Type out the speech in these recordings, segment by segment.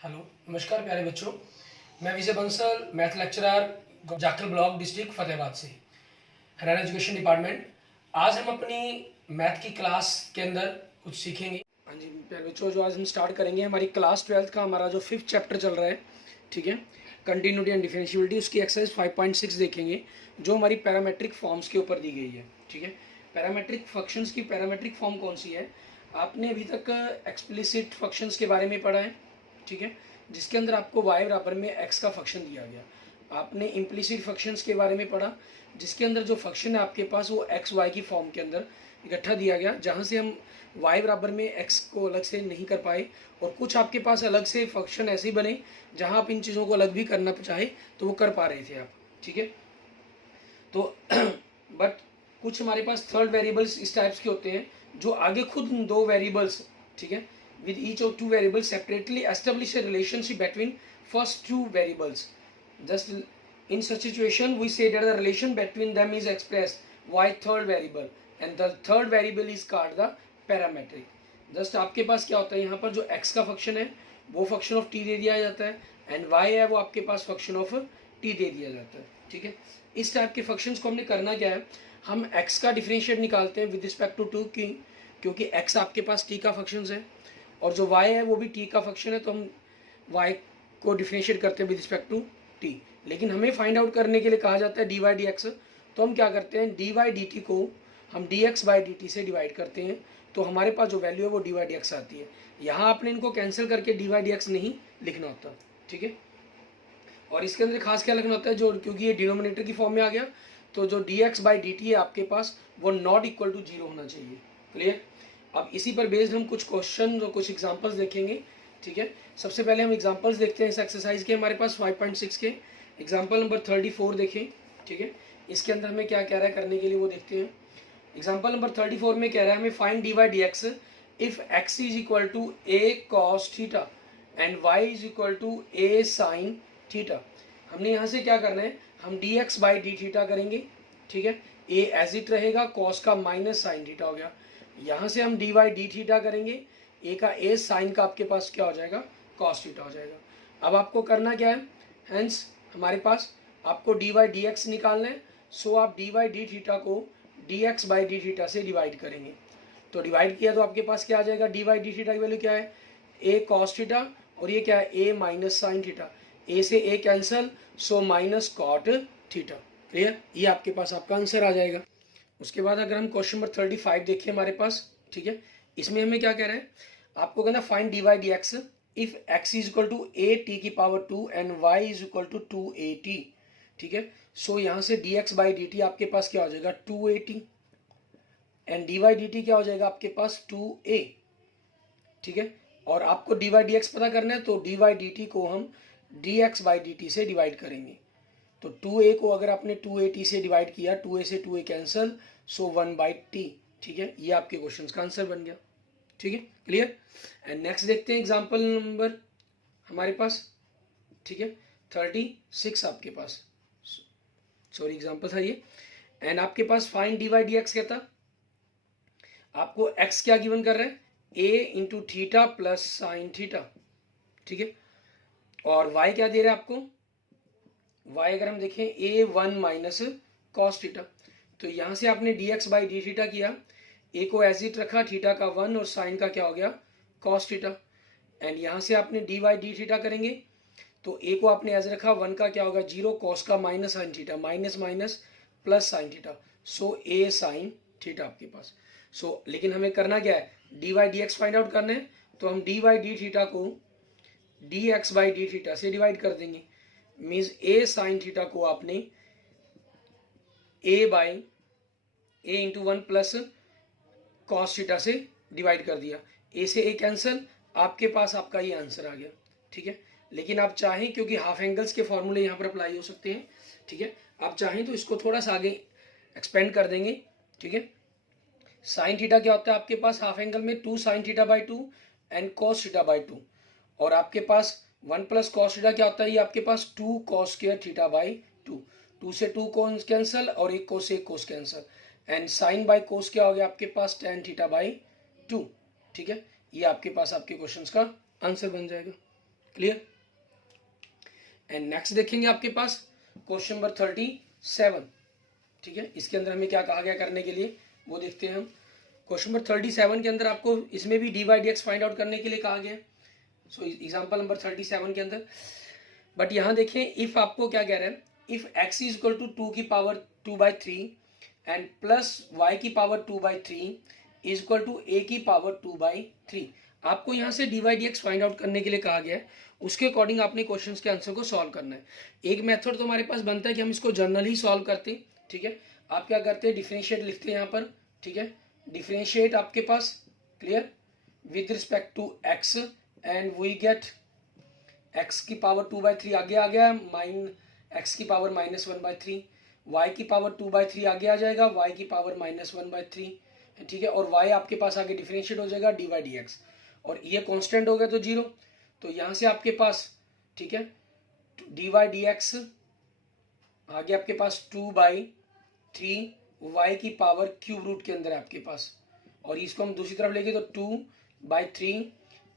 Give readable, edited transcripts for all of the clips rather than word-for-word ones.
Hello, नमस्कार प्यारे बच्चों। मैं Vijay Bansal, math lecturer, Jakhal block, district Fatehabad से, हरियाणा एजुकेशन डिपार्टमेंट। आज हम अपनी मैथ की क्लास के अंदर कुछ सीखेंगे। हाँ जी प्यारे बच्चों, जो आज हम स्टार्ट करेंगे हमारी क्लास 12th का हमारा जो 5th चैप्टर चल रहा है, ठीक है, कंटिन्यूटी एंड डिफरेंशिएबिलिटी, उसकी एक्सरसाइज 5.6 देखेंगे जो हमारी पैरामेट्रिक फॉर्म्स के ऊपर दी गई है। ठीक है, पैरामेट्रिक फंक्शंस की पैरामेट्रिक फॉर्म कौन सी है? आपने अभी तक एक्सप्लिसिट फंक्शंस के बारे में पढ़ा है, ठीक है, जिसके अंदर आपको y बराबर में x का फंक्शन दिया गया। आपने इम्प्लिसिट फंक्शंस के बारे में पढ़ा, जिसके अंदर जो फंक्शन है आपके पास वो एक्स वाई की फॉर्म के अंदर इकट्ठा दिया गया, जहाँ से हम y बराबर में x को अलग से नहीं कर पाए, और कुछ आपके पास अलग से फंक्शन ऐसे बने जहाँ आप इन चीज़ों को अलग भी करना चाहे तो वो कर पा रहे थे आप। ठीक है, तो बट कुछ हमारे पास थर्ड वेरिएबल्स इस टाइप्स के होते हैं जो आगे खुद दो वेरिएबल्स, ठीक है, with each of two variables separately establish a relationship between first two variables. Just in such situation we say that the relation between them is expressed by third variable and the third variable is called the parametric. Just आपके पास क्या होता है, यहाँ पर जो x का function है वो फंक्शन ऑफ t दे दिया जाता है, एंड y है वो आपके पास फंक्शन ऑफ t दे दिया जाता है। ठीक है, इस टाइप के फंक्शंस को हमने करना क्या है, हम x का डिफरेंशिएट निकालते हैं विद रिस्पेक्ट टू टू की, क्योंकि x आपके पास t का फंक्शन है और जो y है वो भी t का फंक्शन है, तो हम y को डिफरेंशिएट करते हैं विद रिस्पेक्ट टू t। लेकिन हमें फाइंड आउट करने के लिए कहा जाता है dy dx, तो हम क्या करते हैं dy dt को हम dx बाई dt से डिवाइड करते हैं, तो हमारे पास जो वैल्यू है वो dy dx आती है। यहाँ आपने इनको कैंसिल करके dy dx नहीं लिखना होता। ठीक है, और इसके अंदर खास क्या लिखना होता है, जो क्योंकि ये डिनोमिनेटर की फॉर्म में आ गया, तो जो dx बाई dt है आपके पास वो नॉट इक्वल टू 0 होना चाहिए। क्लियर? अब इसी पर बेस्ड हम कुछ क्वेश्चन और कुछ एग्जांपल्स देखेंगे। ठीक है, सबसे पहले हम एग्जांपल्स देखते हैं इस एक्सरसाइज के। हमारे पास 5.6 के एग्जांपल नंबर 34 देखें। ठीक है, इसके अंदर हमें क्या कह रहा है करने के लिए वो देखते हैं। एग्जांपल नंबर 34 में कह रहा है हमें find dy dx if x is equal to a cos theta and y is equal to a sin theta. हमने यहाँ से क्या करना है, हम dx बाई डी थीटा करेंगे। ठीक है, a एज इट रहेगा, cos का माइनस साइन थीटा हो गया। यहाँ से हम डी वाई डी थीटा करेंगे, ए का ए साइन का आपके पास क्या हो जाएगा, कॉस थीटा हो जाएगा। अब आपको करना क्या है, हेंस हमारे पास आपको डी वाई डी एक्स निकालना है, सो आप डी वाई डी थीटा को d x by d theta से डिवाइड करेंगे। तो डिवाइड किया तो आपके पास क्या आ जाएगा, डी वाई डी थीटा की वैल्यू क्या है, ए कॉस थीटा, और ये क्या है, a minus sine theta. A से a cancel, so minus cot theta. Clear? ये आपके पास आपका आंसर आ जाएगा। उसके बाद अगर हम क्वेश्चन नंबर 35 देखिए हमारे पास, ठीक है, इसमें हमें क्या कह रहे हैं, आपको कहना find d y d x if x is equal to a t की power 2 and y is equal to 2at। ठीक है, सो यहाँ से d x by d t आपके पास क्या हो जाएगा, 2at, and d y d t क्या हो जाएगा आपके पास 2a। ठीक है, और आपको डी वाई डी एक्स पता करना है, तो डी वाई डी टी को हम D x by d t से डिवाइड करेंगे। तो 2a को अगर आपने 2at से डिवाइड किया, 2a से 2a कैंसल, सो 1/t। ठीक है, ये आपके क्वेश्चन का आंसर बन गया। ठीक है, क्लियर? एंड नेक्स्ट देखते हैं एग्जांपल नंबर हमारे पास, ठीक है, 36 आपके पास, सॉरी एग्जांपल था ये। एंड आपके पास find d y d x कहता, आपको x क्या गिवन कर रहा है, a into theta plus sine theta. ठीक है, और y क्या दे रहा है आपको, y अगर हम देखें a1 माइनस कॉस थीटा, तो यहाँ से आपने dx बाई डी थीटा किया, a को एज इट रखा, थीटा का 1 और साइन का क्या हो गया, कॉस थीटा, एंड यहाँ से आपने डी वाई डी थीटा करेंगे, तो a को आपने एज रखा, 1 का क्या होगा 0, कॉस का minus sine theta, minus minus plus sine theta, so a sine theta आपके पास। सो लेकिन हमें करना क्या है, d y d x find out करना है, तो हम डी वाई डी थीटा को d x by d theta से डिवाइड कर देंगे। मीन्स ए साइन थीटा को आपने a by a into 1 plus cos theta से डिवाइड कर दिया, ए से ए कैंसल, आपके पास आपका ये आंसर आ गया। ठीक है, लेकिन आप चाहें, क्योंकि हाफ एंगल्स के फॉर्मूले यहाँ पर अप्लाई हो सकते हैं, ठीक है, आप चाहें तो इसको थोड़ा सा आगे एक्सपेंड कर देंगे। ठीक है, साइन थीटा क्या होता है आपके पास हाफ एंगल में, 2 sine theta by 2 and cos theta by 2, और आपके पास 1 प्लस कॉस थीटा क्या होता है, ये आपके पास 2 कॉस स्क्वायर थीटा बाई 2, 2 से 2 कोस कैंसल और 1 कोस से 1 cos cancel, and sine by cos क्या हो गया आपके पास, tan थीटा बाई 2। ठीक है, ये आपके पास आपके क्वेश्चंस का आंसर बन जाएगा। क्लियर। एंड नेक्स्ट देखेंगे आपके पास क्वेश्चन नंबर 37, ठीक है। इसके अंदर हमें क्या कहा गया करने के लिए वो देखते हैं हम। क्वेश्चन नंबर 37 के अंदर आपको इसमें भी dy dx फाइंड आउट करने के लिए कहा गया है। सो एग्जांपल नंबर 37 के अंदर, बट यहाँ देखिए इफ आपको क्या कह रहा है, if x is equal to 2 की पावर 2/3 एंड प्लस y की power 2/3 is equal to a की पावर 2/3। आपको यहाँ से dy dx फाइंड आउट करने के लिए कहा गया है, उसके अकॉर्डिंग आपने क्वेश्चंस के आंसर को सॉल्व करना है। एक मेथड तो हमारे पास बनता है कि हम इसको जनरली सॉल्व करते हैं, ठीक है। आप क्या करते हैं, डिफरेंशिएट लिखते हैं यहाँ पर, ठीक है। डिफरेंशिएट आपके पास, clear, with respect to x and we get x की पावर 2/3 आगे आ गया, x की पावर -1/3, y की पावर 2/3 आगे आ जाएगा, y की पावर -1/3, ठीक है। और y आपके पास आगे डिफरेंशिएट हो जाएगा dy dx, और ये कांस्टेंट हो गया तो 0, तो यहाँ से आपके पास, ठीक है, dy dx आगे आपके पास 2/3 y की पावर क्यूब रूट के अंदर है आपके पास, और इसको हम दूसरी तरफ लेंगे तो 2/3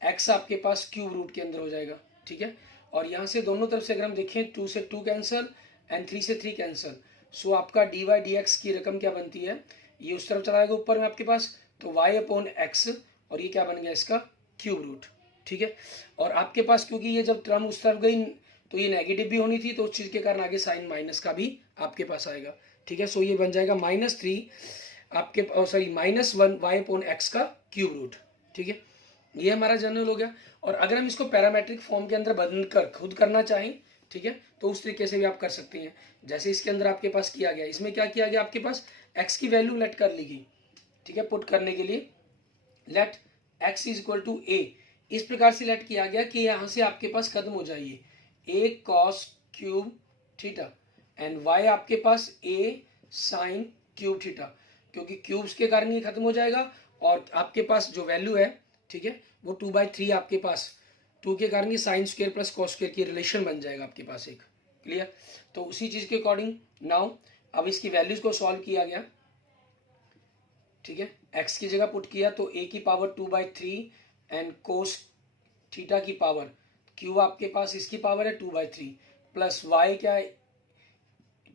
x आपके पास क्यूब रूट के अंदर हो जाएगा, ठीक है। और यहाँ से दोनों तरफ से अगर हम देखें 2 से 2 कैंसल एंड 3 से 3 कैंसल, सो आपका dy dx की रकम क्या बनती है, ये उस तरफ चला जाएगा ऊपर में आपके पास, तो y/x, और ये क्या बन गया इसका क्यूब रूट, ठीक है। और आपके पास क्योंकि ये जब टर्म उस तरफ गई तो ये नेगेटिव भी होनी थी, तो उस चीज़ के कारण आगे साइन माइनस का भी आपके पास आएगा, ठीक है। सो ये बन जाएगा -3 आपके -1 y/x का क्यूब रूट, ठीक है। ये हमारा जनरल हो गया। और अगर हम इसको पैरामेट्रिक फॉर्म के अंदर बदल कर खुद करना चाहें, ठीक है, तो उस तरीके से भी आप कर सकते हैं, जैसे इसके अंदर आपके पास किया गया। इसमें क्या किया गया, आपके पास x की वैल्यू लेट कर ली गई, ठीक है। पुट करने के लिए let x is equal to a, इस प्रकार से लेट किया गया कि यहाँ से आपके पास खत्म हो जाइए a cos cube theta and y आपके पास a sin क्यूब थीटा, क्योंकि क्यूब्स के कारण ये खत्म हो जाएगा, और आपके पास जो वैल्यू है, ठीक है, वो 2/3 आपके पास 2 के कारण ये sine square plus cos square की रिलेशन बन जाएगा आपके पास एक, क्लियर। तो उसी चीज के अकॉर्डिंग नाउ अब इसकी वैल्यूज को सॉल्व किया गया, ठीक है। x की जगह पुट किया तो a की पावर 2/3 एंड कोस थीटा की पावर क्यूब आपके पास इसकी पावर है 2/3 प्लस y क्या है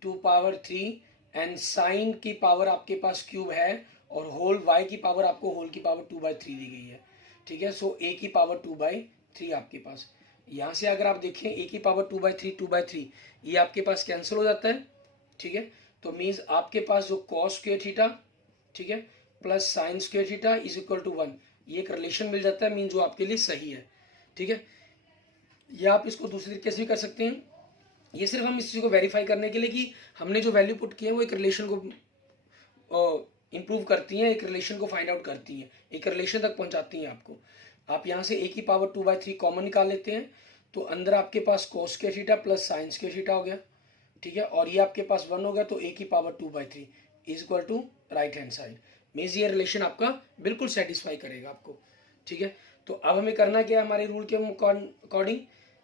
2/3 एंड साइन की पावर आपके पास क्यूब है, और होल y की पावर आपको होल की पावर 2/3 दी गई है, ठीक है। सो a की पावर 2/3 आपके पास, यहाँ से अगर आप देखें a की पावर 2/3 ये आपके पास कैंसिल हो जाता है, ठीक है। तो मीन्स आपके पास जो कॉस स्क्वायर थीटा, ठीक है, plus sine square theta is equal to 1, ये एक रिलेशन मिल जाता है, मीन जो आपके लिए सही है, ठीक है। या आप इसको दूसरे तरीके से भी कर सकते हैं, ये सिर्फ हम इस चीज़ को वेरीफाई करने के लिए कि हमने जो वैल्यू पुट की है वो एक रिलेशन को इंप्रूव करती हैं, एक रिलेशन को फाइंड आउट करती हैं, एक रिलेशन तक पहुंचाती हैं आपको। आप यहाँ से a की पावर 2/3 कॉमन निकाल लेते हैं, तो अंदर आपके पास cos square theta plus sine square theta हो गया, ठीक है। और ये आपके पास 1 हो गया, तो a की power 2/3 is equal to right hand side, means ये रिलेशन आपका बिल्कुल सेटिस्फाई करेगा आपको, ठीक है। तो अब हमें करना क्या है, हमारे रूल के अकॉर्डिंग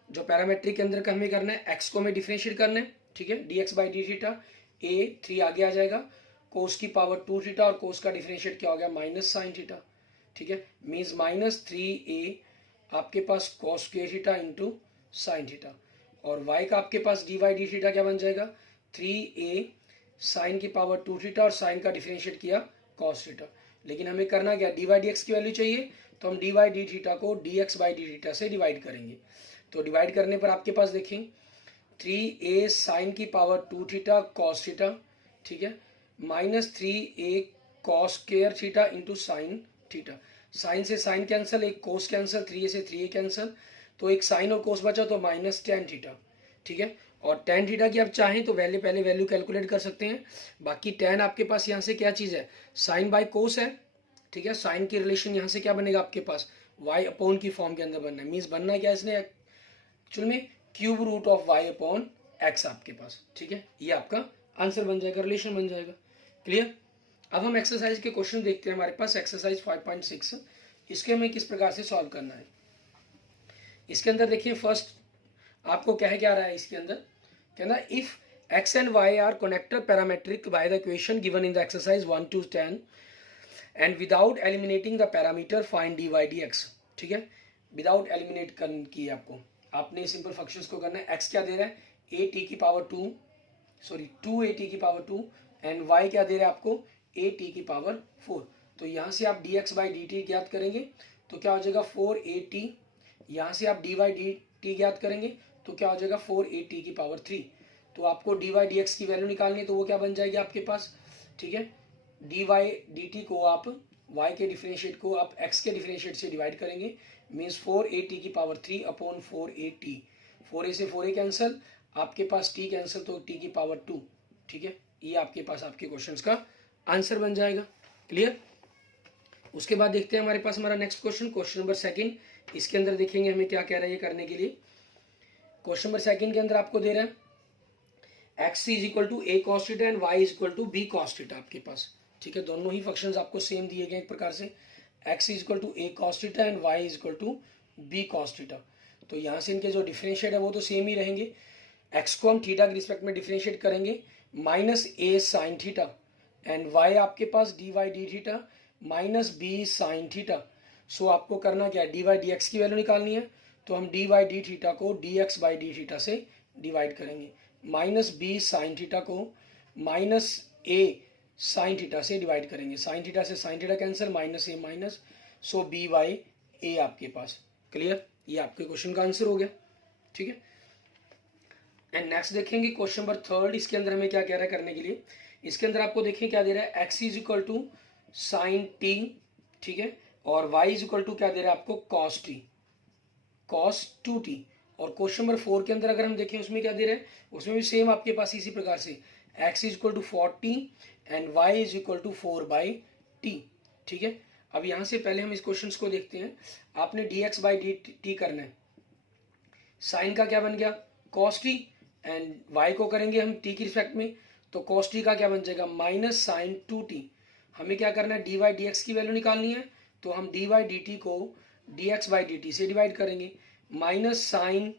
जो पैरामेट्रिक के अंदर का हमें करना है, x को हमें डिफरेंशिएट करना है, ठीक है। dx/d a 3 आगे आ जाएगा, कोस की पावर 2 थीटा, और कोस का डिफरेंशिएट क्या हो गया माइनस साइन थीटा, ठीक है। मीन्स -3a आपके पास cos square theta into sine theta, और y का आपके पास dy/d थीटा क्या बन जाएगा 3a साइन की पावर 2 थीटा, और साइन का डिफरेंशिएट किया कॉस थीटा। लेकिन हमें करना क्या, dy/dx की वैल्यू चाहिए, तो हम dy/d थीटा को dx/d थीटा से डिवाइड करेंगे। तो डिवाइड करने पर आपके पास देखें 3a साइन की पावर 2 थीटा कॉस थीटा, ठीक है, -3a cos square theta into sine theta. Sine से साइन कैंसिल, एक कोस कैंसिल, 3a से 3a कैंसिल, तो एक साइन और कोस बचा, तो -tan थीटा, ठीक है। और tan थीटा की आप चाहें तो पहले वैल्यू कैलकुलेट कर सकते हैं। बाकी tan आपके पास यहाँ से क्या चीज़ है, साइन बाय कोस है, ठीक है। साइन की रिलेशन यहाँ से क्या बनेगा आपके पास y/, की फॉर्म के अंदर बनना है, मीन्स बनना क्या इसने एक्चुअल में क्यूब रूट ऑफ y/x आपके पास, ठीक है। ये आपका आंसर बन जाएगा, रिलेशन बन जाएगा, क्लियर। अब हम एक्सरसाइज के क्वेश्चन देखते हैं। हमारे पास एक्सरसाइज 5.6, इसके हमें किस प्रकार से सॉल्व करना है। इसके अंदर देखिए फर्स्ट आपको क्या रहा है, इसके अंदर कहना if x and y are connected parametric by the equation given in the exercise 1 to 10 and without eliminating the parameter find dy dx, ठीक है। विदाउट एलिमिनेट की आपको आपने सिंपल फंक्शंस को करना है। x क्या दे रहा है, a t की पावर 2, सॉरी 2a t की पावर 2, एंड y क्या दे रहा है आपको, a t की पावर 4। तो यहाँ से आप dx बाई dt ज्ञात करेंगे तो क्या हो जाएगा 4at। यहाँ से आप dy dt ज्ञात करेंगे तो क्या हो जाएगा 4at की पावर 3। तो आपको dy dx की वैल्यू निकालनी है तो वो क्या बन जाएगी आपके पास, ठीक है। dy dt को आप y के डिफरेंशिएट को आप x के डिफरेंशिएट से डिवाइड करेंगे, मीन्स 4at की पावर 3 अपॉन 4at। 4a से 4a कैंसिल, आपके पास t कैंसिल तो t की पावर 2, ठीक है। ये आपके पास आपके क्वेश्चंस का आंसर बन जाएगा। क्लियर। उसके बाद देखते हैं हमारे पास हमारा next question, question number second. इसके अंदर देखेंगे हमें क्या कह रहा है ये करने के लिए। क्वेश्चन नंबर सेकंड के अंदर आपको दे रहा है x is equal to a cos theta and y is equal to b cos theta आपके पास, ठीक है। दोनों ही फंक्शंस आपको सेम दिए गए एक प्रकार से, x is equal to a cos theta and y is equal to b cos theta. तो यहाँ से इनके जो डिफरेंशिएट है वो तो सेम ही रहेंगे। x को हम थीटा के रिस्पेक्ट में डिफरेंशिएट करेंगे, minus a sine theta, and y आपके पास dy d theta minus b sine theta. So आपको करना क्या है, dy dx की वैल्यू निकालनी है। तो हम dy डी थीटा को dx बाई डी थीटा से डिवाइड करेंगे, माइनस b साइन थीटा को माइनस a साइन थीटा से डिवाइड करेंगे। साइन थीटा से sine theta cancel, minus a minus, so b by a आपके पास। क्लियर। ये आपके क्वेश्चन का आंसर हो गया, ठीक है। एंड नेक्स्ट देखेंगे क्वेश्चन नंबर थर्ड। इसके अंदर हमें क्या कह रहा है करने के लिए। इसके अंदर आपको देखिए क्या दे रहा है, x is equal to sine T, ठीक है, और y इज इक्वल टू क्या दे रहा है आपको कॉस टी, कॉस 2t। और क्वेश्चन नंबर 4 के अंदर अगर हम देखें उसमें क्या दे रहा है, उसमें भी सेम आपके पास इसी प्रकार से x is equal to 40 and y is equal to 4 by T, ठीक है। अब यहाँ से पहले हम इस क्वेश्चन को देखते हैं। आपने dx बाई डी टी करना है, साइन का क्या बन गया कॉस टी, एंड y को करेंगे हम t की रिस्पेक्ट में, तो कॉस टी का क्या बन जाएगा माइनस साइन 2t। हमें क्या करना है, dy dx की वैल्यू निकालनी है। तो हम dy dt को dx बाई dt से डिवाइड करेंगे, माइनस साइन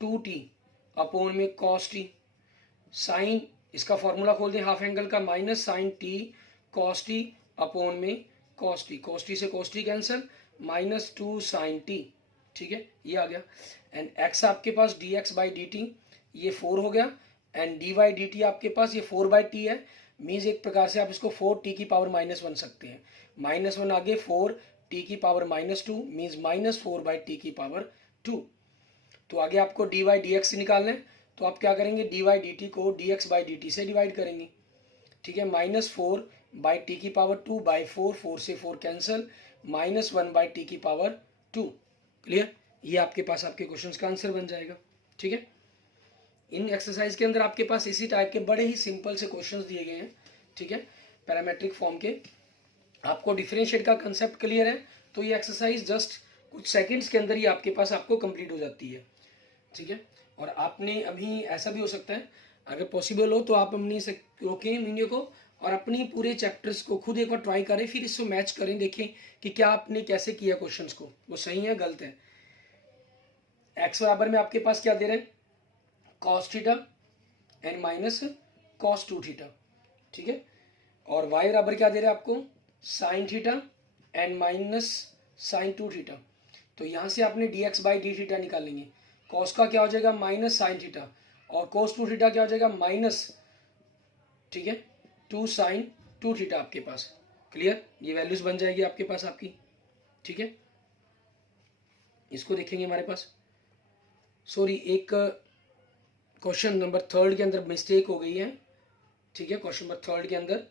2t अपॉन में कॉस टी। साइन इसका फॉर्मूला खोल दें हाफ एंगल का, minus sine t cos t upon में कॉस टी। कॉस टी से cos t cancel, minus 2 sine T, ठीक है, ये आ गया। एंड x आपके पास dx बाई dt ये 4 हो गया, एंड dy dt आपके पास ये 4 बाई टी है। मीन्स एक प्रकार से आप इसको 4t की पावर माइनस 1 सकते हैं। माइनस 1 आगे 4t की power minus 2, means minus 4 by T की पावर 2। तो आगे आपको dy dx निकालना है, तो आप क्या करेंगे, dy dt को dx बाई dt से डिवाइड करेंगे, ठीक है। माइनस 4 बाई टी की पावर 2 बाई 4, 4 से 4 कैंसिल, माइनस 1 बाई टी की पावर 2। क्लियर। ये आपके पास आपके क्वेश्चंस का आंसर बन जाएगा, ठीक है। इन एक्सरसाइज के अंदर आपके पास इसी टाइप के बड़े ही सिंपल से क्वेश्चंस दिए गए हैं, ठीक है, पैरामेट्रिक फॉर्म के। आपको डिफरेंशिएट का कंसेप्ट क्लियर है तो ये एक्सरसाइज जस्ट कुछ सेकंड्स के अंदर ही आपके पास आपको कंप्लीट हो जाती है, ठीक है। और आपने अभी ऐसा भी हो सकता है, अगर पॉसिबल हो तो आप अपनी से रोकें वीडियो को और अपनी पूरे चैप्टर्स को खुद एक बार ट्राई करें, फिर इसको मैच करें, देखें कि क्या आपने कैसे किया क्वेश्चंस को, वो सही है गलत है। x बराबर में आपके पास क्या दे रहे हैं cos theta and minus cos 2 theta, ठीक है। और y बराबर क्या दे रहे हैं आपको sine theta and minus sine 2 theta. तो यहाँ से आपने dx बाई डी थीटा निकालेंगे। कॉस का क्या हो जाएगा माइनस साइन थीटा, और कॉस 2 थीटा क्या हो जाएगा माइनस, ठीक है, 2 साइन 2 थीटा आपके पास। क्लियर। ये वैल्यूज बन जाएगी आपके पास आपकी, ठीक है। इसको देखेंगे हमारे पास, सॉरी एक क्वेश्चन नंबर थर्ड के अंदर मिस्टेक हो गई है, ठीक है। क्वेश्चन नंबर थर्ड के अंदर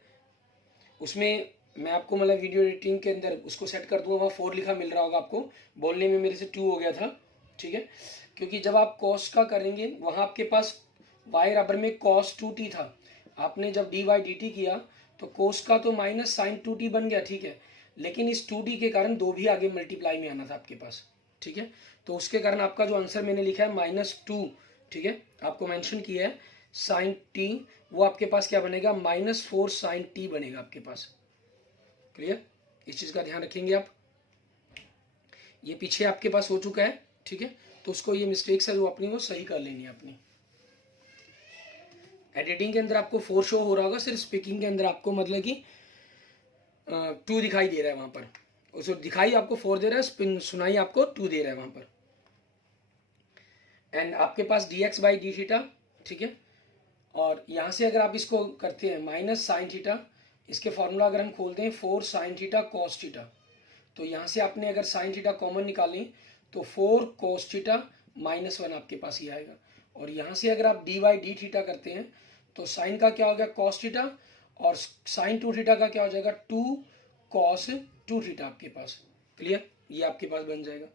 उसमें मैं आपको मतलब वीडियो एडिटिंग के अंदर उसको सेट कर दूंगा, वहाँ 4 लिखा मिल रहा होगा आपको, बोलने में मेरे से 2 हो गया था, ठीक है। क्योंकि जब आप कॉस का करेंगे वहाँ आपके पास y बराबर में cos 2t था, आपने जब dy dt किया तो cos का तो माइनस साइन 2t बन गया, ठीक है, लेकिन इस 2t के कारण 2 भी आगे मल्टीप्लाई में आना था आपके पास, ठीक है। तो उसके कारण आपका जो आंसर मैंने लिखा है -2, ठीक है, आपको मेंशन किया है साइन t, वो आपके पास क्या बनेगा -4 साइन t बनेगा आपके पास। क्लियर। इस चीज़ का ध्यान रखेंगे आप। ये पीछे आपके पास हो चुका है, ठीक है, तो उसको ये मिस्टेक्स है जो अपनी वो सही कर लेनी है अपनी। एडिटिंग के अंदर आपको 4 शो हो रहा होगा, सिर्फ स्पीकिंग के अंदर आपको मतलब कि 2 दिखाई दे रहा है वहाँ पर, उसको दिखाई आपको 4 दे रहा है, सुनाई आपको 2 दे रहा है वहाँ पर। एंड आपके पास d x by d theta, ठीक है। और यहाँ से अगर आप इसको करते हैं माइनस साइन थीटा, इसके फॉर्मूला अगर हम खोलते हैं 4 साइन थीटा कॉस थीटा, तो यहाँ से आपने अगर साइन थीटा कॉमन निकालें तो 4 कॉस थीटा -1 आपके पास ही आएगा। और यहाँ से अगर आप डी बाई डी थीटा करते हैं तो साइन का क्या हो गया कॉस थीटा, और साइन 2 थीटा का क्या हो जाएगा 2 कॉस 2 थीटा आपके पास। क्लियर, ये आपके पास बन जाएगा।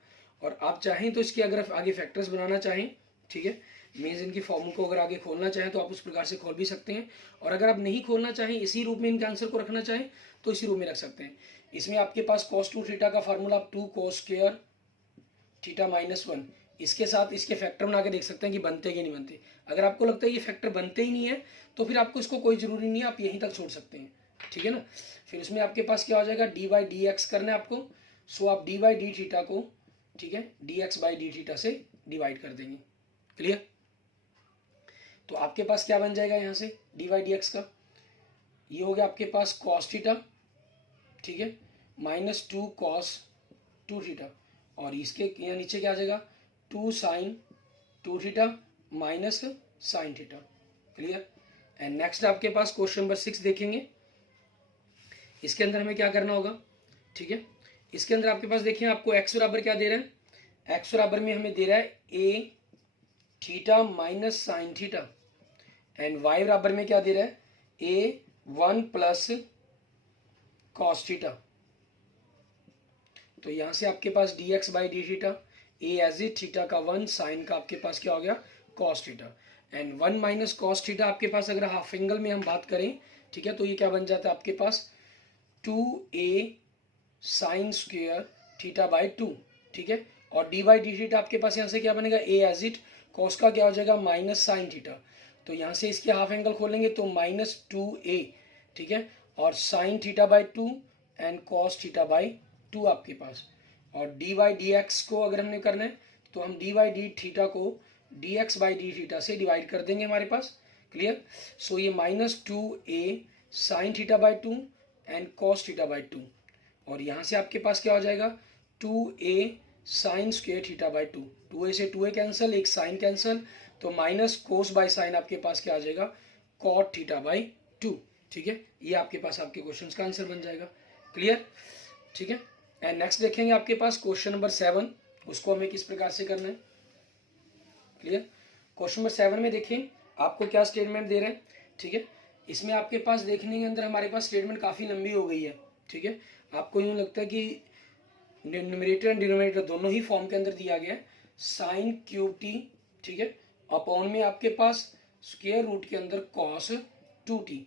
और आप चाहें तो इसके अगर आगे फैक्टर्स बनाना चाहें, ठीक है, मीन्स इनकी फॉर्मूल को अगर आगे खोलना चाहें तो आप उस प्रकार से खोल भी सकते हैं। और अगर आप नहीं खोलना चाहें, इसी रूप में इनके आंसर को रखना चाहें तो इसी रूप में रख सकते हैं। इसमें आपके पास cos 2 थीटा का फार्मूला आप 2 cos स्क्वायर थीटा -1, इसके साथ इसके फैक्टर बना के देख सकते हैं कि बनते कि नहीं बनते। अगर आपको लगता है ये फैक्टर बनते ही नहीं है तो फिर आपको इसको कोई ज़रूरी नहीं है, आप यहीं तक छोड़ सकते हैं, ठीक है ना। फिर उसमें आपके पास क्या हो जाएगा डी बाई डी एक्स करना है आपको, सो आप डी बाई डी थीटा को, ठीक है, D x by d theta से डिवाइड कर देंगे। क्लियर, तो आपके पास क्या बन जाएगा यहाँ से डी बाई डी एक्स का, ये हो गया आपके पास कॉस थीटा, ठीक है, -2 कॉस 2 थीटा, और इसके यहाँ नीचे क्या आ जाएगा 2 sine 2 theta minus sine theta. Clear, and next आपके पास क्वेश्चन नंबर 6 देखेंगे। इसके अंदर हमें क्या करना होगा, ठीक है, इसके अंदर आपके पास देखिए आपको x बराबर क्या दे रहा है, x बराबर में हमें दे रहा है a theta minus sine theta, and y बराबर में क्या दे रहा है a 1 प्लस कॉस थीटा। तो यहां से आपके पास d x by d theta, a as it theta का 1, साइन का आपके पास क्या हो गया cos theta, and 1 minus cos theta आपके पास अगर हाफ एंगल में हम बात करें, ठीक है, तो ये क्या बन जाता है आपके पास 2a sine square theta by 2, ठीक है। और डी बाई डी थीटा आपके पास यहाँ से क्या बनेगा ए एज इट, कॉस का क्या हो जाएगा माइनस साइन थीटा, तो यहाँ से इसके हाफ एंगल खोलेंगे तो -2a, ठीक है, और sine theta by 2 and cos theta by 2 आपके पास। और डी बाई डी एक्स को अगर हमने करना है तो हम डी बाई डी थीटा को d x by d theta से डिवाइड कर देंगे हमारे पास। क्लियर, सो ये -2a sine theta by 2 and cos theta by 2, और यहाँ से आपके पास क्या हो जाएगा 2a sine square theta by 2, 2a से 2a कैंसिल, एक साइन कैंसिल, तो माइनस कोस बाई साइन आपके पास क्या आ जाएगा कॉट थीटा बाई 2, ठीक है। ये आपके पास आपके क्वेश्चन का आंसर बन जाएगा। क्लियर, ठीक है। एंड नेक्स्ट देखेंगे आपके पास क्वेश्चन नंबर 7, उसको हमें किस प्रकार से करना है। क्लियर, क्वेश्चन नंबर 7 में देखें आपको क्या स्टेटमेंट दे रहे हैं, ठीक है। इसमें आपके पास देखने के अंदर हमारे पास स्टेटमेंट काफ़ी लंबी हो गई है, ठीक है। आपको यूँ लगता है कि न्यूमरेटर एंड डिनोमिनेटर दोनों ही फॉर्म के अंदर दिया गया है, साइन क्यूब टी, ठीक है, अपॉन में आपके पास स्क्वायर रूट के अंदर कॉस 2t,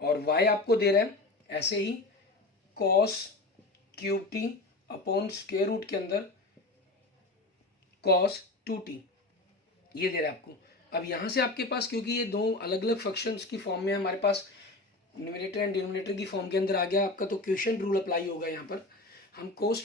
और y आपको दे रहा है ऐसे ही cos cube t upon square root के अंदर कॉस 2t, ये दे रहा है आपको। अब यहाँ से आपके पास क्योंकि ये दो अलग अलग फंक्शंस की फॉर्म में हमारे पास न्यूमरेटर एंड डिनोमिनेटर की फॉर्म के अंदर आ गया आपका, तो क्वेश्चन रूल अप्लाई होगा। यहाँ पर हम कोस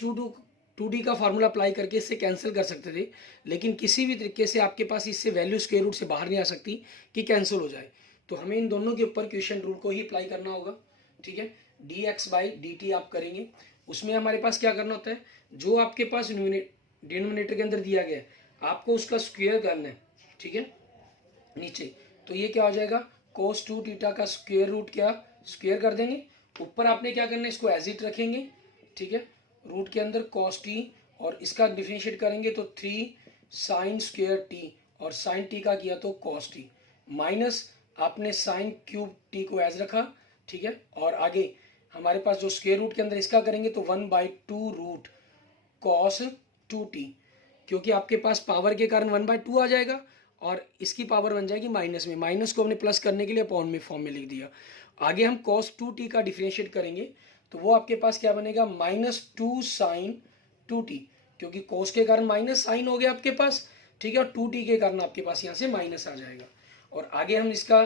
2t का फार्मूला अप्लाई करके इससे कैंसिल कर सकते थे, लेकिन किसी भी तरीके से आपके पास इससे वैल्यू स्क्वायर रूट से बाहर नहीं आ सकती कि कैंसिल हो जाए, तो हमें इन दोनों के ऊपर क्वेश्चन रूल को ही अप्लाई करना होगा, ठीक है। D x by d T आप करेंगे, उसमें हमारे पास क्या करना होता है, जो आपके पास डिनोमिनेटर के अंदर दिया गया है आपको उसका स्क्वायर करना है, ठीक है, नीचे। तो ये क्या हो जाएगा कोस 2 थीटा का स्क्वायर रूट क्या स्क्वायर कर देंगे, ऊपर आपने क्या करना है इसको एज इट रखेंगे, ठीक है, रूट के अंदर कॉस टी, और इसका डिफरेंशिएट करेंगे तो 3 साइन स्क्वायर टी, और साइन टी का किया तो कॉस टी, माइनस आपने साइन क्यूब टी को एज रखा, ठीक है, और आगे हमारे पास जो स्क्वायर रूट के अंदर इसका करेंगे तो 1/2 रूट कॉस 2t, क्योंकि आपके पास पावर के कारण 1/2 आ जाएगा और इसकी पावर बन जाएगी माइनस में, माइनस को हमने प्लस करने के लिए अपॉन में फॉर्म में लिख दिया। आगे हम cos 2t का डिफरेंशिएट करेंगे तो वो आपके पास क्या बनेगा -2 साइन 2t, क्योंकि cos के कारण माइनस साइन हो गया आपके पास, ठीक है, और 2t के कारण आपके पास यहाँ से माइनस आ जाएगा। और आगे हम इसका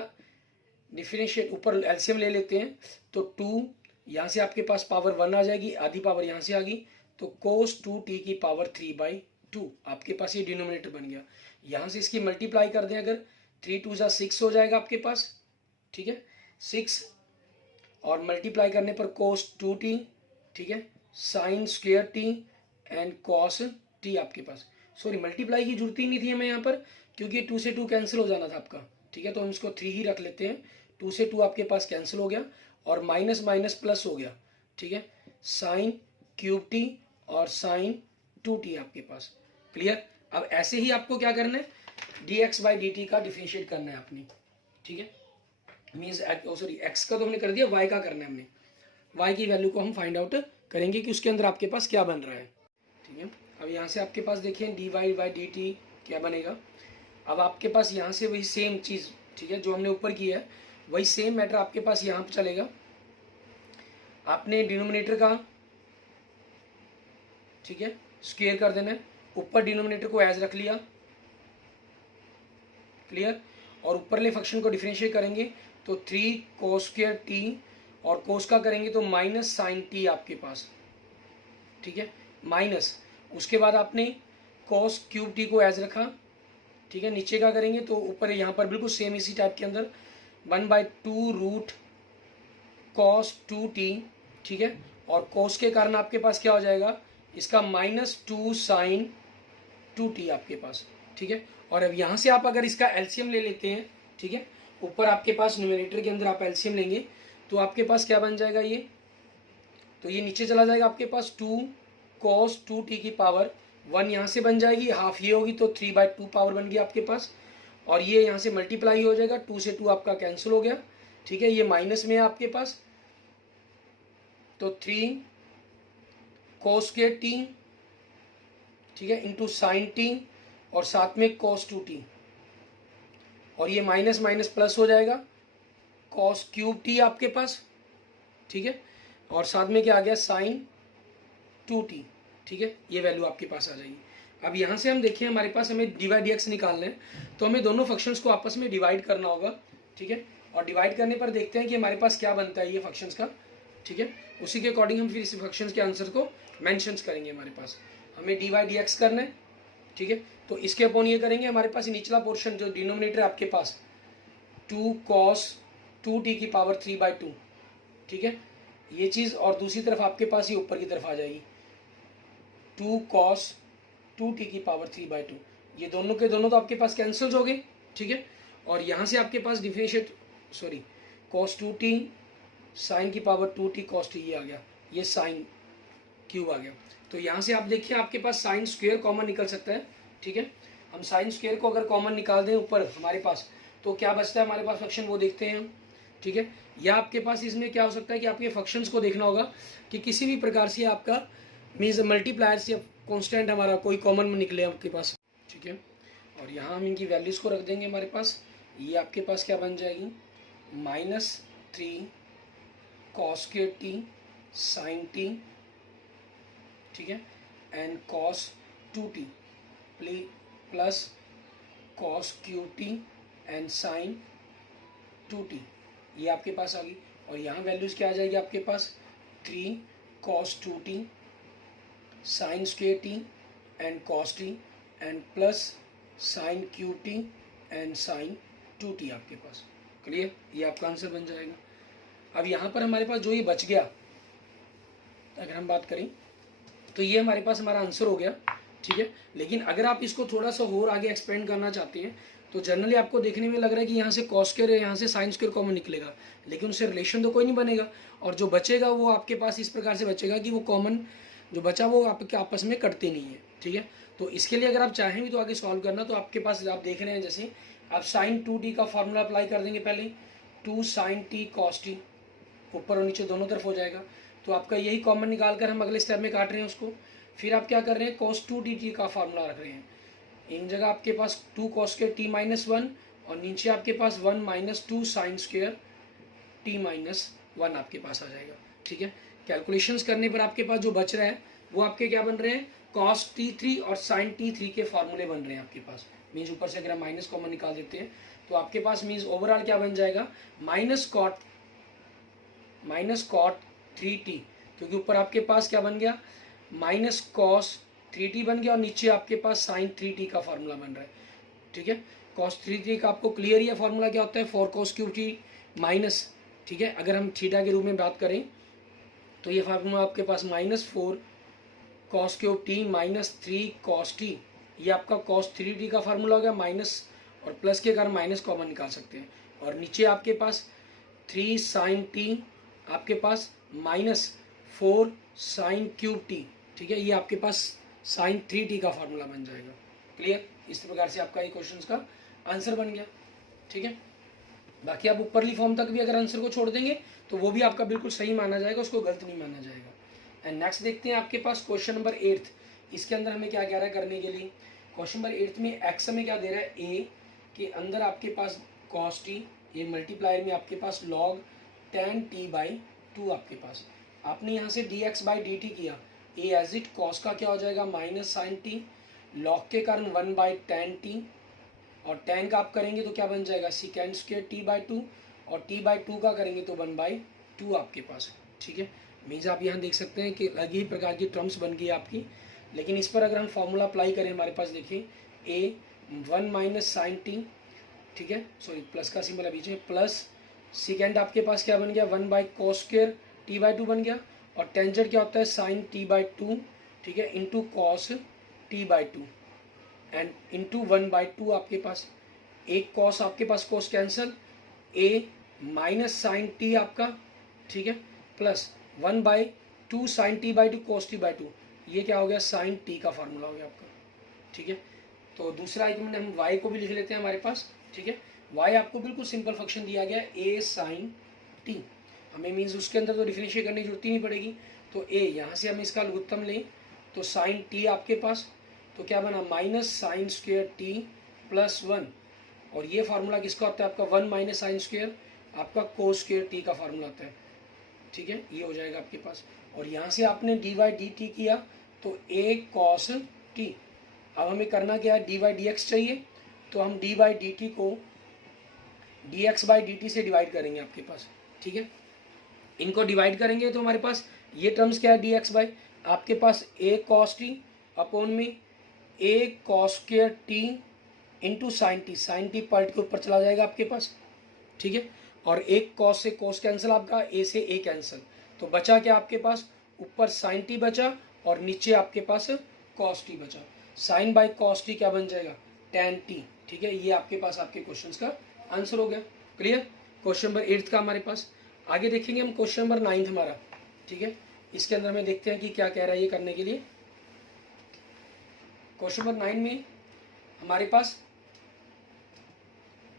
डिफरेंशिएट ऊपर एलसीएम ले लेते हैं तो 2 यहाँ से आपके पास पावर 1 आ जाएगी, आधी पावर यहाँ से आ गई, तो cos 2t की पावर 3/2 आपके पास ये डिनोमिनेटर बन गया। यहाँ से इसकी मल्टीप्लाई कर दें अगर 3 2 6 हो जाएगा आपके पास, ठीक है, 6, और मल्टीप्लाई करने पर cos 2t, ठीक है, sine square t and cos t आपके पास। सॉरी मल्टीप्लाई की जरूरत ही नहीं थी हमें यहाँ पर, क्योंकि 2 से 2 कैंसिल हो जाना था आपका, ठीक है। तो हम इसको 3 ही रख लेते हैं। 2 से 2 आपके पास कैंसिल हो गया और माइनस माइनस प्लस हो गया, ठीक है। साइन क्यूब टी और साइन 2t आपके पास, क्लियर। अब ऐसे ही आपको क्या करना है, dx बाई dt का डिफरेंशिएट करना है आपने, ठीक है। मीन्स सॉरी एक्स का तो हमने कर दिया, वाई का करना है हमने। वाई की वैल्यू को हम फाइंड आउट करेंगे कि उसके अंदर आपके पास क्या बन रहा है, ठीक है। अब यहाँ से आपके पास देखिए dy बाई dt क्या बनेगा। अब आपके पास यहाँ से वही सेम चीज़, ठीक है, जो हमने ऊपर की है वही सेम मैटर आपके पास यहाँ पर चलेगा। आपने डिनोमिनेटर का, ठीक है, स्क्वायर कर देना है, ऊपर डिनोमिनेटर को एज रख लिया, क्लियर। और ऊपरले फंक्शन को डिफरेंशिएट करेंगे तो 3 cos स्क्वायर टी और cos का करेंगे तो माइनस साइन टी आपके पास, ठीक है, माइनस। उसके बाद आपने cos क्यूब टी को एज रखा, ठीक है। नीचे का करेंगे तो ऊपर यहाँ पर बिल्कुल सेम इसी टाइप के अंदर 1/2 रूट cos 2t, ठीक है। और cos के कारण आपके पास क्या हो जाएगा, इसका -2 साइन 2t आपके पास, ठीक है। और अब यहाँ से आप अगर इसका एलसीएम ले लेते हैं, ठीक है, ऊपर आपके पास न्यूमरेटर के अंदर आप एलसीएम लेंगे तो आपके पास क्या बन जाएगा, ये तो ये नीचे चला जाएगा आपके पास 2 cos 2t की पावर 1 यहाँ से बन जाएगी, हाफ ये होगी तो 3/2 पावर बन गया आपके पास। और ये यहाँ से मल्टीप्लाई हो जाएगा, 2 से 2 आपका कैंसिल हो गया, ठीक है। ये माइनस में है आपके पास तो 3 cos स्क्वायर टी, ठीक है, इंटू साइन टी और साथ में cos 2t, और ये माइनस माइनस प्लस हो जाएगा cos क्यूब टी आपके पास, ठीक है। और साथ में क्या आ गया, साइन 2t, ठीक है। ये वैल्यू आपके पास आ जाएगी। अब यहाँ से हम देखें हमारे पास हमें डिवाइड dx निकालना है, तो हमें दोनों फंक्शंस को आपस में डिवाइड करना होगा, ठीक है। और डिवाइड करने पर देखते हैं कि हमारे पास क्या बनता है ये फंक्शंस का, ठीक है। उसी के अकॉर्डिंग हम फिर इस फंक्शंस के आंसर को मेंशंस करेंगे। हमारे पास हमें डिवाइड dx करना है, ठीक है। तो इसके अपॉन ये करेंगे, हमारे पास निचला पोर्शन जो डिनोमिनेटर आपके पास 2 cos 2t की पावर 3/2, ठीक है, ये चीज़। और दूसरी तरफ आपके पास ये ऊपर की तरफ आ जाएगी 2 cos 2t की पावर 3/2। ये दोनों के दोनों तो आपके पास कैंसिल हो गए, ठीक है। और यहाँ से आपके पास differentiate sorry cos 2t sine की पावर 2t cos t, ये आ गया, ये साइन क्यूब आ गया। तो यहाँ से आप देखिए आपके पास साइन स्क्वायर कॉमन निकल सकता है, ठीक है। हम साइन स्क्वायर को अगर कॉमन निकाल दें ऊपर हमारे पास तो क्या बचता है हमारे पास फंक्शन, वो देखते हैं हम, ठीक है। या आपके पास इसमें क्या हो सकता है कि आपके फंक्शंस को देखना होगा कि किसी भी प्रकार से आपका मीन्स मल्टीप्लायर्स या कॉन्स्टेंट हमारा कोई कॉमन में निकले आपके पास, ठीक है। और यहाँ हम इनकी वैल्यूज़ को रख देंगे हमारे पास। ये आपके पास क्या बन जाएगी, -3 cos square t sine T, ठीक है, and cos 2t plus cos cube t and sine 2t, ये आपके पास आ गई। और यहाँ वैल्यूज़ क्या आ जाएगी आपके पास, 3 cos 2t sine square t and cos t and plus sine cube t and sine 2t आपके पास, क्लियर। ये आपका आंसर बन जाएगा। अब यहाँ पर हमारे पास जो ये बच गया, अगर हम बात करें तो ये हमारे पास हमारा आंसर हो गया, ठीक है। लेकिन अगर आप इसको थोड़ा सा और आगे एक्सपेंड करना चाहते हैं तो जनरली आपको देखने में लग रहा है कि यहाँ से cos स्क्वायर है, यहाँ से साइन स्क्वायर कॉमन निकलेगा, लेकिन उससे रिलेशन तो कोई नहीं बनेगा। और जो बचेगा वो आपके पास इस प्रकार से बचेगा कि वो कॉमन जो बचा वो आपके आपस में कटते नहीं है, ठीक है। तो इसके लिए अगर आप चाहें भी तो आगे सॉल्व करना, तो आपके पास आप देख रहे हैं जैसे आप साइन 2t का फॉर्मूला अप्लाई कर देंगे, पहले 2 sin t cos t, ऊपर और नीचे दोनों तरफ हो जाएगा। तो आपका यही कॉमन निकाल कर हम अगले स्टेप में काट रहे हैं उसको। फिर आप क्या कर रहे हैं, cos 2dt का फार्मूला रख रहे हैं। इन जगह आपके पास 2 cos स्क्वायर t -1 और नीचे आपके पास 1 - 2 sin स्क्वायर t -1 आपके पास आ जाएगा, ठीक है। कैलकुलेशंस करने पर आपके पास जो बच रहा है वो आपके क्या बन रहे हैं, cos t3 और sin t3 के फार्मूले बन रहे हैं आपके पास। मीन्स ऊपर से अगर हम माइनस कॉमन निकाल देते हैं तो आपके पास मीन्स ओवरऑल क्या बन जाएगा, -cot 3t, क्योंकि ऊपर आपके पास क्या बन गया, -cos 3t बन गया और नीचे आपके पास sin 3t का फार्मूला बन रहा है, ठीक है। cos 3t का आपको क्लियर ही है फार्मूला क्या होता है, 4 cos क्यूब t माइनस, ठीक है। अगर हम थीटा के रूप में बात करें तो ये फार्मूला आपके पास -4 cos cube t -3 cos t ये आपका cos 3t का फार्मूला हो गया, माइनस और प्लस के कारण माइनस कॉमन निकाल सकते हैं। और नीचे आपके पास 3 sin t आपके पास माइनस 4 sin क्यूब t, ठीक है, ये आपके पास sin 3t का फार्मूला बन जाएगा। क्लियर? इस प्रकार से आपका ये क्वेश्चन का आंसर बन गया। ठीक है, बाकी आप ऊपरली फॉर्म तक भी अगर आंसर को छोड़ देंगे तो वो भी आपका बिल्कुल सही माना जाएगा, उसको गलत नहीं माना जाएगा। एंड नेक्स्ट देखते हैं आपके पास क्वेश्चन नंबर 8। इसके अंदर हमें क्या कह रहा है करने के लिए। क्वेश्चन नंबर 8 में एक्स हमें क्या दे रहा है, ए के अंदर आपके पास cos t, ये मल्टीप्लायर में आपके पास log tan t/2 आपके पास। आपने यहाँ से dx/dt किया, ए एज इट cos का क्या हो जाएगा माइनस साइन टी, log के कारण 1/tan t, और tan का आप करेंगे तो क्या बन जाएगा secant स्क्वायर t/2, और t/2 का करेंगे तो 1/2 आपके पास। ठीक है, मीन्स आप यहाँ देख सकते हैं कि अलग ही प्रकार की टर्म्स बन गई आपकी। लेकिन इस पर अगर हम फॉर्मूला अप्लाई करें, हमारे पास देखिए ए 1 माइनस साइन टी, ठीक है, सॉरी प्लस का सिंबल है बीच में, प्लस सेकेंड आपके पास क्या बन गया 1/cos स्क्वायर t/2 बन गया, और टेंजेंट क्या होता है साइन t/2, ठीक है, into cos t/2 and into 1/2 आपके पास। एक कॉस आपके पास कॉस कैंसल, ए माइनस साइन टी आपका, ठीक है, plus 1/2 sign t/2 cos t/2, ये क्या हो गया साइन टी का फार्मूला हो गया आपका। ठीक है, तो दूसरा आइटम हम y को भी लिख लेते हैं हमारे पास। ठीक है, y आपको बिल्कुल सिंपल फंक्शन दिया गया है a साइन टी, हमें मीन्स उसके अंदर तो डिफरेंशिएट करने की जरूरत ही नहीं पड़ेगी। तो a यहाँ से हम इसका लघुत्तम लें तो साइन टी आपके पास, तो क्या बना minus sine square T plus 1, और ये फार्मूला किसका होता है आपका 1 माइनस साइन स्क्वेयर आपका कोस स्क्वेयर टी का फार्मूला आता है। ठीक है, ये हो जाएगा आपके पास, और यहाँ से आपने dy/dt किया तो a cos t। अब हमें करना क्या है, dy/dx चाहिए, तो हम dy/dt को dx/dt से डिवाइड करेंगे आपके पास। ठीक है, इनको डिवाइड करेंगे तो हमारे पास ये टर्म्स क्या है dx/ आपके पास a cos t अपॉन में a cos square t into sine t, sine t part के ऊपर चला जाएगा आपके पास। ठीक है, और एक cos से cos कैंसिल आपका, a से a कैंसिल, तो बचा क्या आपके पास ऊपर साइन टी बचा और नीचे आपके पास cos t बचा। साइन बाई cos t क्या बन जाएगा tan t। ठीक है, ये आपके पास आपके क्वेश्चंस का आंसर हो गया। क्लियर? क्वेश्चन नंबर 8 का हमारे पास। आगे देखेंगे हम क्वेश्चन नंबर 9 हमारा। ठीक है, इसके अंदर में देखते हैं कि क्या कह रहा है ये करने के लिए। क्वेश्चन नंबर 9 में हमारे पास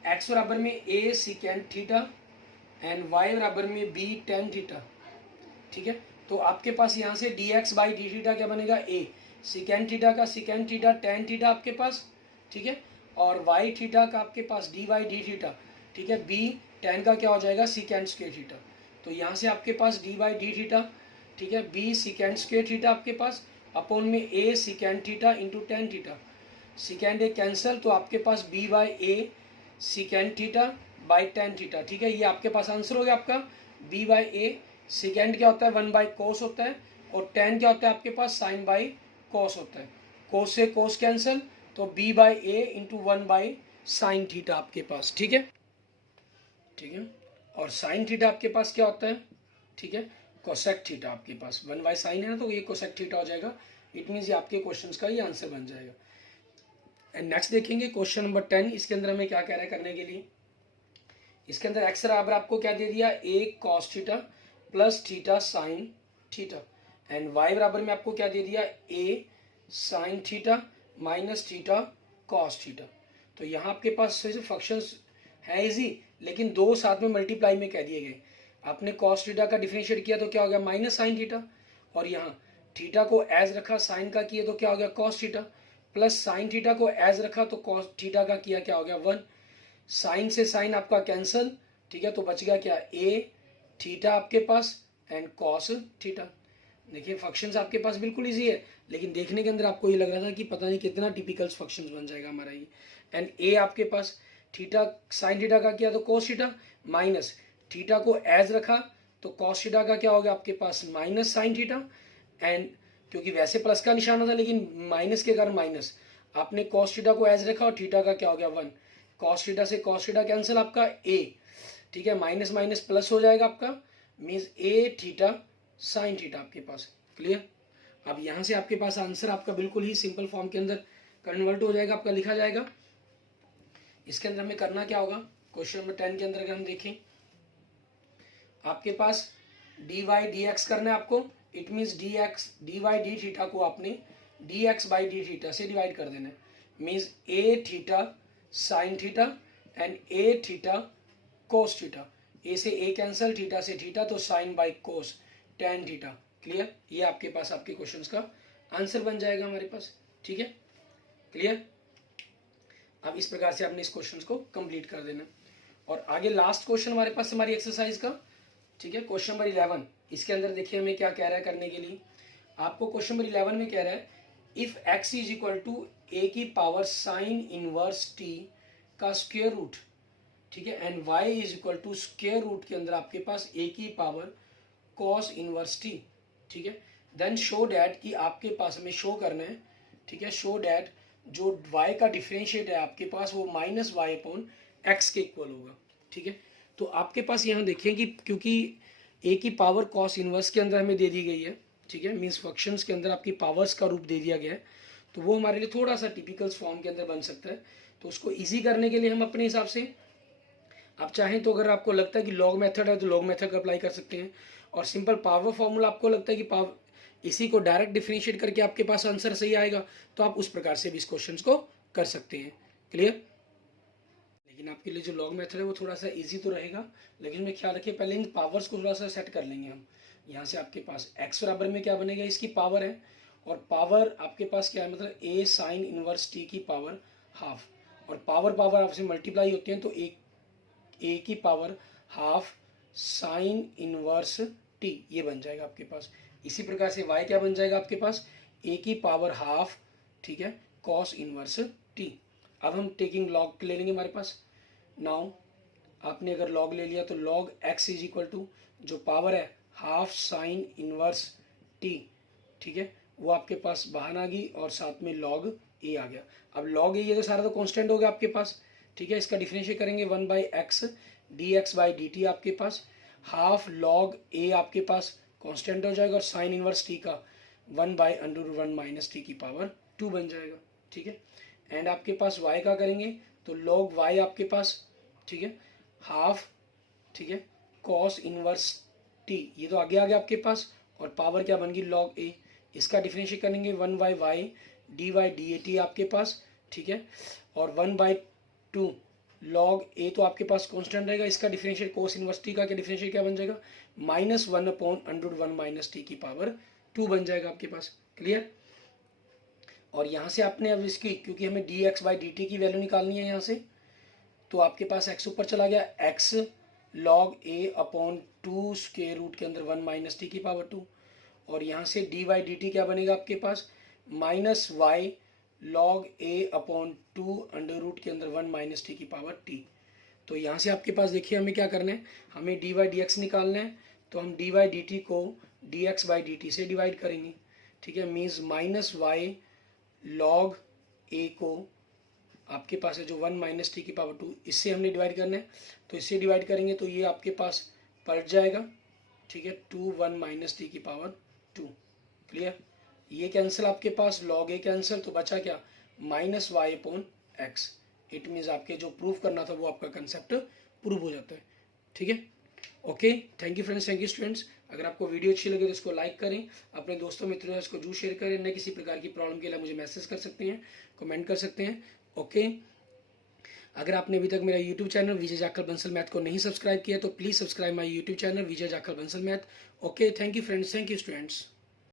x बराबर में a secant theta and y बराबर में b टेन थीटा। ठीक है, तो आपके पास यहाँ से dx/d थीटा क्या बनेगा a सिकेंट थीटा का सिकेंट थीटा टेन थीटा आपके पास। ठीक है, और y थीटा का आपके पास dy/d थीटा। ठीक है, b टेन का क्या हो जाएगा सिकेंट स्क्वायर थीटा। तो यहाँ से आपके पास dy/d थीटा, ठीक है, b सिकेंट स्क्वायर थीटा आपके पास अपॉन में a secant theta into tan theta. Secant A cancel, तो आपके पास b/a secant theta by tan theta. ठीक है, ये आपके पास आंसर हो गया आपका b/a। सिकेंड क्या होता है 1/cos होता है, और टेन क्या होता है आपके पास साइन बाई कॉस होता है। कोस से कोस कैंसल, तो b/a इंटू 1/sin थीटा आपके पास। ठीक है, ठीक है, और साइन थीटा आपके पास क्या होता है, ठीक है, कोसेक थीटा आपके पास 1/sin है ना, तो ये कोसेक थीटा हो जाएगा। इट मीन्स ये आपके क्वेश्चंस का ये आंसर बन जाएगा। एंड नेक्स्ट देखेंगे क्वेश्चन नंबर 10। इसके अंदर हमें क्या कह रहा है करने के लिए। इसके अंदर एक्स बराबर आपको क्या दे दिया a cos theta plus theta sine theta, and y बराबर में आपको क्या दे दिया a sine theta minus theta cos theta. तो यहाँ आपके पास फंक्शंस है इजी, लेकिन दो साथ में मल्टीप्लाई में कह दिए गए। आपने कॉस थीटा का डिफरेंशिएट किया तो क्या हो गया माइनस साइन थीटा, और यहाँ थीटा को एज रखा साइन का किया तो क्या हो गया cos theta, plus sine theta को एज रखा तो कॉस थीटा का किया क्या हो गया 1। साइन से साइन आपका कैंसल, ठीक है, तो बच गया क्या a थीटा आपके पास एंड कॉस थीटा। देखिए फंक्शंस आपके पास बिल्कुल इजी है, लेकिन देखने के अंदर आपको ये लग रहा था कि पता नहीं कितना टिपिकल फंक्शंस बन जाएगा हमारा ये। एंड a आपके पास थीटा साइन थीटा का किया तो कॉस थीटा, माइनस थीटा को एज रखा तो कॉस थीटा का क्या हो गया आपके पास माइनस साइन थीटा, एंड क्योंकि वैसे प्लस का निशान था लेकिन माइनस के कारण माइनस, आपने कॉस थीटा को एज रखा और थीटा का क्या हो गया 1। कॉस थीटा से कॉस थीटा कैंसिल आपका a, ठीक है, माइनस माइनस प्लस हो जाएगा आपका, means a theta sine theta आपके पास। क्लियर? अब यहाँ से आपके पास आंसर आपका बिल्कुल ही सिंपल फॉर्म के अंदर कन्वर्ट हो जाएगा, आपका लिखा जाएगा। इसके अंदर हमें करना क्या होगा, क्वेश्चन नंबर 10 के अंदर अगर हम देखें, आपके पास dy dx करना है आपको। It means dy d theta को आपने dx बाई डी थीटा से डिवाइड कर देना है। Means a theta sine theta and a theta cos theta. a से a कैंसल, थीटा से थीटा, तो sine by cos tan theta. Clear? ये आपके पास आपके क्वेश्चंस का आंसर बन जाएगा हमारे पास। ठीक है, क्लियर? अब इस प्रकार से आपने इस क्वेश्चन को कंप्लीट कर देना। और आगे लास्ट क्वेश्चन हमारे पास हमारी एक्सरसाइज का, ठीक है, क्वेश्चन नंबर 11। इसके अंदर देखिए हमें क्या कह रहा है करने के लिए। आपको क्वेश्चन नंबर 11 में कह रहा है if x is equal to a की पावर साइन इनवर्स टी का स्क्वायर रूट, ठीक है, and y is equal to square root के अंदर आपके पास a की पावर कॉस इनवर्स टी, ठीक है, देन शो डैट कि आपके पास हमें शो करना है, ठीक है, शो डैट जो y का डिफरेंशिएट है आपके पास वो माइनस वाई अपॉन एक्स के इक्वल होगा। ठीक है, तो आपके पास यहाँ देखिए कि क्योंकि a की पावर कॉस इनवर्स के अंदर हमें दे दी गई है, ठीक है, मीन्स फंक्शंस के अंदर आपकी पावर्स का रूप दे दिया गया है, तो वो हमारे लिए थोड़ा सा टिपिकल्स फॉर्म के अंदर बन सकता है। तो उसको ईजी करने के लिए हम अपने हिसाब से, आप चाहें तो अगर आपको लगता है कि लॉग मेथड है तो लॉग मेथड का अप्लाई कर सकते हैं, और सिंपल पावर फॉर्मूला आपको लगता है कि पावर इसी को डायरेक्ट डिफरेंशिएट करके आपके पास आंसर सही आएगा, तो आप उस प्रकार से भी इस क्वेश्चन को कर सकते हैं। क्लियर? लेकिन आपके लिए जो लॉग मेथड है वो थोड़ा सा इजी तो रहेगा, लेकिन में ख्याल रखिए पहले इन पावर्स को थोड़ा सा सेट कर लेंगे हम। यहाँ से आपके पास x बराबर में क्या बनेगा, इसकी पावर है, और पावर आपके पास क्या है, मतलब a साइन इनवर्स t की पावर हाफ, और पावर पावर आपसे मल्टीप्लाई होती है, तो a की power half sine inverse t ये बन जाएगा आपके पास। इसी प्रकार से y क्या बन जाएगा आपके पास, a की पावर हाफ, ठीक है, कॉस इनवर्स t। अब हम टेकिंग लॉग ले लेंगे हमारे पास। नाउ आपने अगर लॉग ले लिया तो log x is equal to जो पावर है हाफ साइन इनवर्स t, ठीक है, वो आपके पास बाहर आ गई और साथ में लॉग a आ गया। अब लॉग a ये तो सारा तो कांस्टेंट हो गया आपके पास, ठीक है, इसका डिफरेंशिएट करेंगे 1 by x D x by d t आपके पास, हाफ लॉग a आपके पास कांस्टेंट हो जाएगा, और साइन इनवर्स t का 1 by under root 1 minus t की पावर 2 बन जाएगा। ठीक है, एंड आपके पास y का करेंगे तो लॉग y आपके पास, ठीक है, हाफ, ठीक है, कॉस इनवर्स t ये तो आगे आ गया आपके पास, और पावर क्या बन गई लॉग a, इसका डिफरेंशिएट करेंगे 1 by y d y d a t आपके पास, ठीक है, और 1 बाई 2 लॉग a तो आपके पास कांस्टेंट रहेगा, इसका डिफरेंशिएट कोस इनवर्स t का क्या डिफरेंशिएट क्या बन जाएगा, minus 1 upon under root 1 minus t की पावर 2 बन जाएगा आपके पास। क्लियर? और यहाँ से आपने अब इसकी, क्योंकि हमें D x by d T की वैल्यू निकालनी है यहाँ से, तो आपके पास x ऊपर चला गया, x log a upon 2 square root के अंदर 1 माइनस टी की पावर 2, और यहाँ से डी वाई डी टी क्या बनेगा आपके पास, minus y log a upon 2 under root के अंदर 1 माइनस टी की पावर t। तो यहाँ से आपके पास देखिए हमें क्या करना है, हमें डी वाई डी एक्स निकालना है, तो हम डी वाई डी टी को d x by d t से डिवाइड करेंगे। ठीक है, means minus y log a को आपके पास है जो 1 माइनस टी की पावर 2, इससे हमने डिवाइड करना है, तो इससे डिवाइड करेंगे तो ये आपके पास पलट जाएगा, ठीक है, 2 1 माइनस टी की पावर 2। क्लियर? ये कैंसिल आपके पास, लॉग a कैंसिल, तो बचा क्या, minus y upon x. It means आपके जो प्रूफ करना था वो आपका कंसेप्ट प्रूव हो जाता है। ठीक है, okay, thank you friends, thank you students. अगर आपको वीडियो अच्छी लगे तो इसको लाइक करें, अपने दोस्तों मित्रों इसको जरूर शेयर करें। न किसी प्रकार की प्रॉब्लम के लिए मुझे मैसेज कर सकते हैं, कमेंट कर सकते हैं। ओके, अगर आपने अभी तक मेरा यूट्यूब चैनल विजय जाखल बंसल मैथ को नहीं सब्सक्राइब किया तो please subscribe my YouTube channel Vijay Jakhal Bansal math. Okay, thank you friends, thank you students.